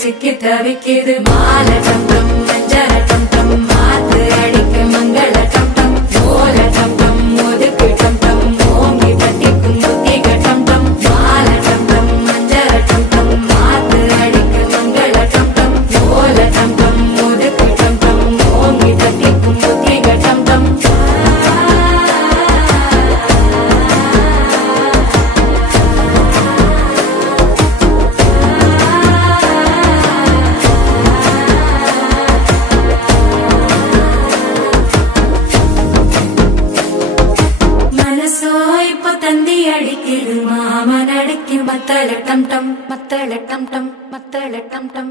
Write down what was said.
சிக்கி தவிக்குது மாலை டம் டம் மஞ்சள டம் டம் மாத்து அடிக்க மங்கள டம் டம் ஓல டம் டம் ஒதுக்கு டம் டம் ஓங்கி பட்டிக்கும் புத்திக டம் டம் மாலை டம் டம் மஞ்சள டம் டம் மாத்து அடிக்க மங்கள டம் டம் ஓல டம் டம் ஒதுக்கு டம் டம் ஓங்கி பட்டிக்கும் புத்திக டம் டம் அடிக்குது மாமன் அடிக்கும் மத்தள டம் டம் மத்தள டம் டம் மத்தள டம் டம்